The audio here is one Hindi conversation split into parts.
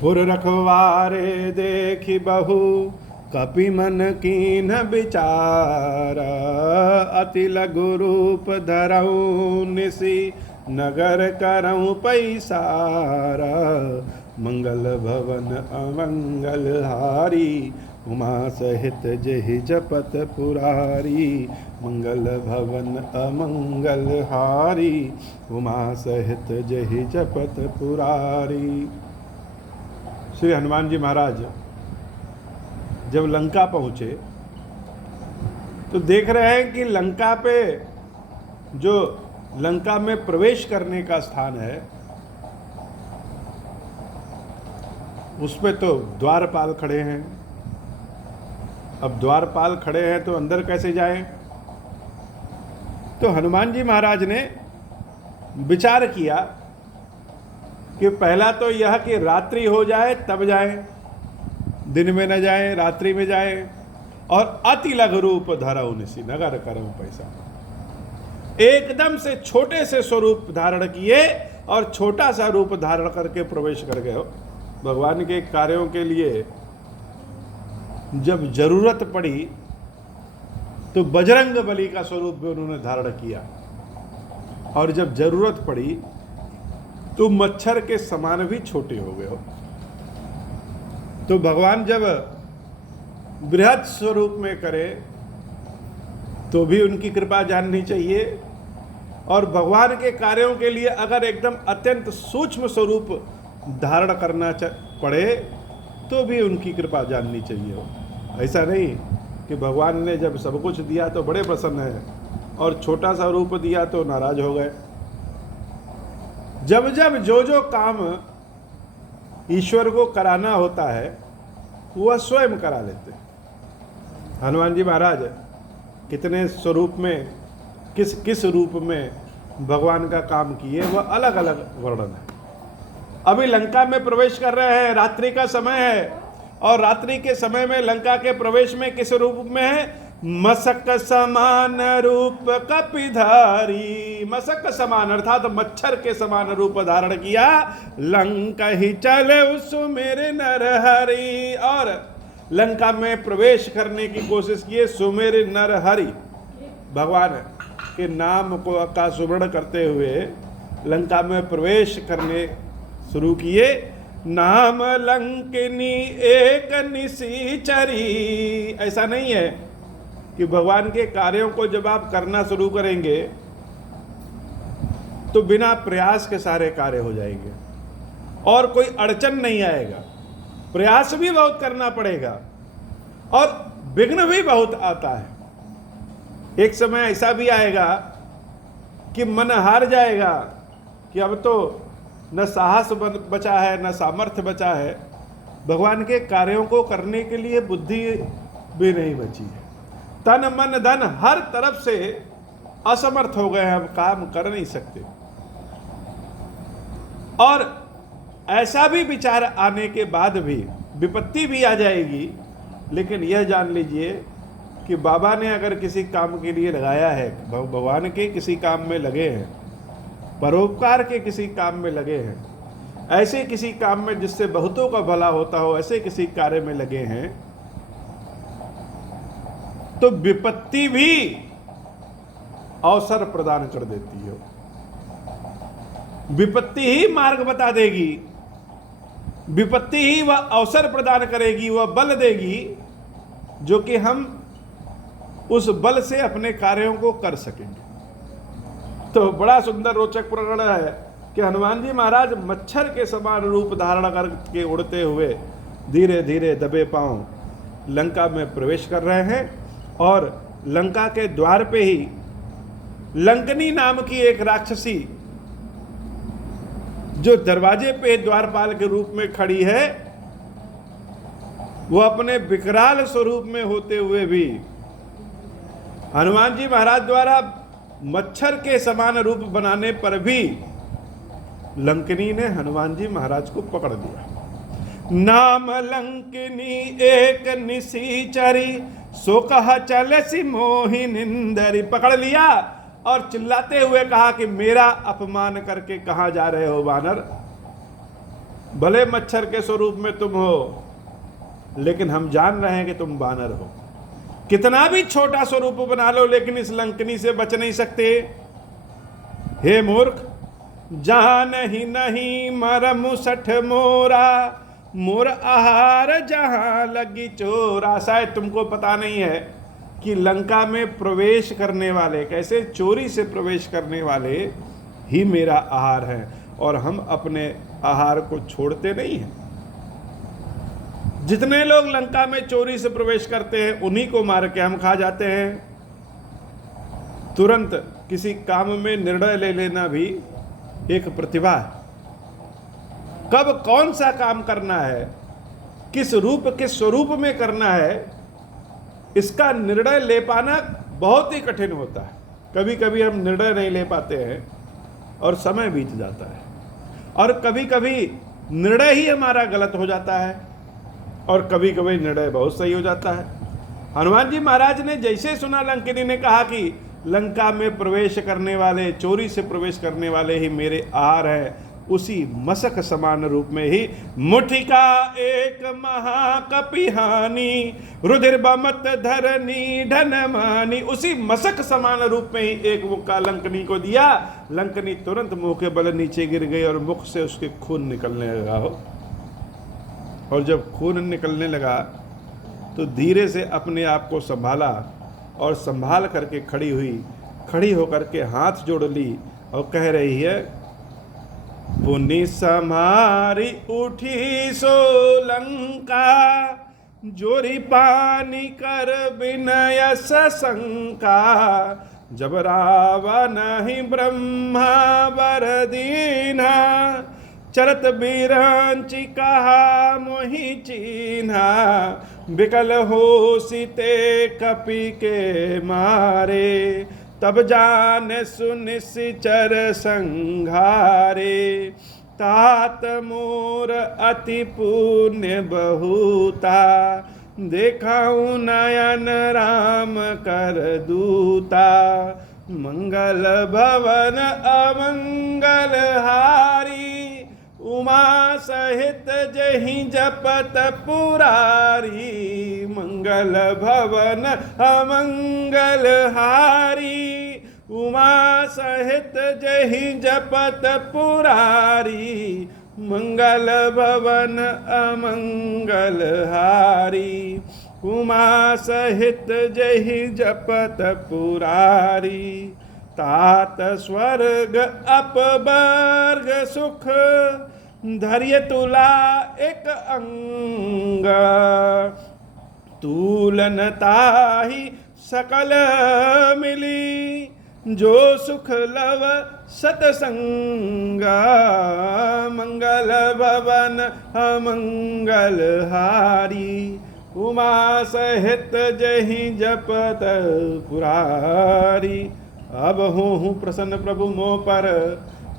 पुर रखवारे देखी बहु कपि मन कीन विचार। अति लघु रूप धरऊं निसी नगर करऊं पैसारा। मंगल भवन अमंगल हारी उमा सहित जेहि जपत पुरारी। मंगल भवन अमंगल हारी उमा सहित जेहि जपत पुरारी। श्री हनुमान जी महाराज जब लंका पहुंचे तो देख रहे हैं कि लंका पे जो लंका में प्रवेश करने का स्थान है उस पे तो द्वारपाल खड़े हैं। अब द्वारपाल खड़े हैं तो अंदर कैसे जाएं? तो हनुमान जी महाराज ने विचार किया कि पहला तो यह कि रात्रि हो जाए तब जाएं, दिन में न जाएं, रात्रि में जाएं। और अति लघु रूप धरऊ निसी नगर करऊं पैसा। एकदम से छोटे से स्वरूप धारण किए और छोटा सा रूप धारण करके प्रवेश कर गए हो। भगवान के कार्यों के लिए जब जरूरत पड़ी तो बजरंग बली का स्वरूप भी उन्होंने धारण किया, और जब जरूरत पड़ी तो मच्छर के समान भी छोटे हो गए हो। तो भगवान जब बृहद स्वरूप में करे तो भी उनकी कृपा जाननी चाहिए, और भगवान के कार्यों के लिए अगर एकदम अत्यंत सूक्ष्म स्वरूप धारण करना पड़े तो भी उनकी कृपा जाननी चाहिए हो। ऐसा नहीं कि भगवान ने जब सब कुछ दिया तो बड़े प्रसन्न हैं और छोटा सा रूप दिया तो नाराज हो गए। जब जब जो काम ईश्वर को कराना होता है वह स्वयं करा लेते हैं। हनुमान जी महाराज कितने स्वरूप में किस किस रूप में भगवान का काम किए वह अलग अलग वर्णन है। अभी लंका में प्रवेश कर रहे हैं, रात्रि का समय है, और रात्रि के समय में लंका के प्रवेश में किस रूप में है? मसक समान रूप कपिधारी। मसक समान अर्थात मच्छर के समान रूप धारण किया। लंका ही चले उस मेरे नरहरि, और लंका में प्रवेश करने की कोशिश किए सुमेर नरहरि। भगवान के नाम को का सुमरण करते हुए लंका में प्रवेश करने शुरू किए। नाम लंकिनी एक निसीचरी। ऐसा नहीं है कि भगवान के कार्यों को जब आप करना शुरू करेंगे तो बिना प्रयास के सारे कार्य हो जाएंगे और कोई अड़चन नहीं आएगा। प्रयास भी बहुत करना पड़ेगा और विघ्न भी बहुत आता है। एक समय ऐसा भी आएगा कि मन हार जाएगा कि अब तो न साहस बचा है न सामर्थ्य बचा है, भगवान के कार्यों को करने के लिए बुद्धि भी नहीं बची है। तन मन धन हर तरफ से असमर्थ हो गए, हम काम कर नहीं सकते। और ऐसा भी विचार आने के बाद भी विपत्ति भी आ जाएगी, लेकिन यह जान लीजिए कि बाबा ने अगर किसी काम के लिए लगाया है, भगवान के किसी काम में लगे हैं, परोपकार के किसी काम में लगे हैं, ऐसे किसी काम में जिससे बहुतों का भला होता हो, ऐसे किसी कार्य में लगे हैं, तो विपत्ति भी अवसर प्रदान कर देती है। विपत्ति ही मार्ग बता देगी, विपत्ति ही वह अवसर प्रदान करेगी, वह बल देगी जो कि हम उस बल से अपने कार्यों को कर सकेंगे। तो बड़ा सुंदर रोचक प्रकरण है कि हनुमान जी महाराज मच्छर के समान रूप धारण करके उड़ते हुए धीरे धीरे दबे पांव लंका में प्रवेश कर रहे हैं, और लंका के द्वार पे ही लंकनी नाम की एक राक्षसी जो दरवाजे पे द्वारपाल के रूप में खड़ी है, वो अपने विकराल स्वरूप में होते हुए भी हनुमान जी महाराज द्वारा मच्छर के समान रूप बनाने पर भी लंकिनी ने हनुमान जी महाराज को पकड़ लिया। नाम लंकिनी एक निसीचरी सो कहा चले सी मोहि निंदरी। पकड़ लिया और चिल्लाते हुए कहा कि मेरा अपमान करके कहां जा रहे हो वानर, भले मच्छर के स्वरूप में तुम हो, लेकिन हम जान रहे हैं कि तुम वानर हो। कितना भी छोटा स्वरूप बना लो, लेकिन इस लंकनी से बच नहीं सकते। हे मूर्ख, जान ही नहीं मरम सठ मोरा, मोर आहार जहां लगी चोरा। शायद तुमको पता नहीं है कि लंका में प्रवेश करने वाले, कैसे चोरी से प्रवेश करने वाले ही मेरा आहार है, और हम अपने आहार को छोड़ते नहीं हैं। जितने लोग लंका में चोरी से प्रवेश करते हैं, उन्हीं को मार के हम खा जाते हैं। तुरंत किसी काम में निर्णय ले लेना भी एक प्रतिभा है। कब कौन सा काम करना है, किस रूप किस स्वरूप में करना है, इसका निर्णय ले पाना बहुत ही कठिन होता है। कभी कभी हम निर्णय नहीं ले पाते हैं और समय बीत जाता है, और कभी कभी निर्णय ही हमारा गलत हो जाता है, और कभी कभी निर्णय बहुत सही हो जाता है। हनुमान जी महाराज ने जैसे सुना लंकिनी ने कहा कि लंका में प्रवेश करने वाले, चोरी से प्रवेश करने वाले ही मेरे आहार हैं, उसी मशक समान रूप में ही मुठिका एक महाकपिहानी, रुधिर बमत धरनी ढन मानी, उसी मशक समान रूप में ही एक मुक्का लंकनी को दिया। लंकनी तुरंत मुंह के बल नीचे गिर गई और मुख से उसके खून निकलने लगा हो। और जब खून निकलने लगा तो धीरे से अपने आप को संभाला और संभाल करके खड़ी हुई, खड़ी होकर के हाथ जोड़ ली और कह रही है, पुनि समारी उठी सोलंका, जोरी पानी कर विनय सशंका, जब रावण ही ब्रह्मा वर दीना, चरत बिरंची कहा मोहि चीन्हा, बिकल हो सीते कपि के मारे, तब जान सुनिश्चर संघारे, तात मोर अति पुण्य बहुता, देखाऊं नयन राम कर दूता, मंगल भवन अमंगल हारी, उमा सहित जहि जपत पुरारी, मंगल भवन अमंगल हारी, उमा सहित जहि जपत पुरारी, मंगल भवन अमंगल हारी, उमा सहित जहि जपत पुरारी, तात स्वर्ग अपवर्ग सुख, धैर्य तुला एक अंग, तूलनताहि सकल मिली, जो सुख लव सतसंग, मंगल भवन अमंगल हारी, उमा सहित जहि जपत पुरारी। अब हूँ प्रसन्न प्रभु मोह पर,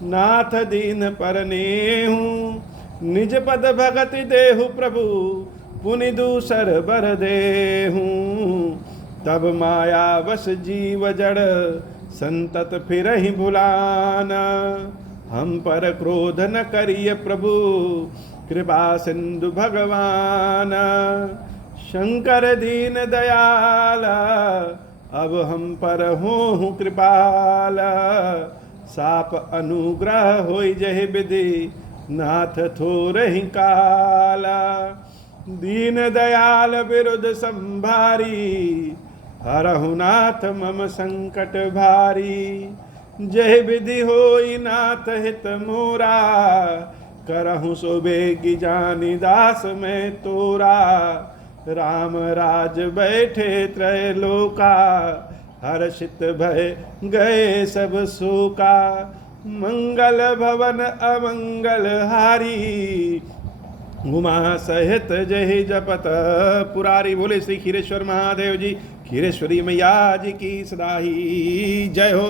नाथ दीन पर नेहूँ, निज पद भगति देहु प्रभु, पुनि दूसर बर देहूँ, तब माया वश जीव जड़, संतत फिरहि भुलाना, हम पर क्रोध न करिय प्रभु, कृपा सिंधु भगवान, शंकर दीन दयाला, अब हम पर हो कृपाला, साप अनुग्रह होई जहि विधि, नाथ थोरहि काला, दीन दयाल विरुद्ध संभारी, हरहु नाथ मम संकट भारी, जय विधि होई नाथ हित मोरा, करहु सो बेगी जानी दास में तोरा, राम राज बैठे त्रैलोका, हर्षित भय गए सब शोका, मंगल भवन अमंगल हारी, उमा सहित जय जपत पुरारी। बोले श्री खीरेश्वर महादेव जी, खीरेश्वरी मैया जी की सदा ही जय हो।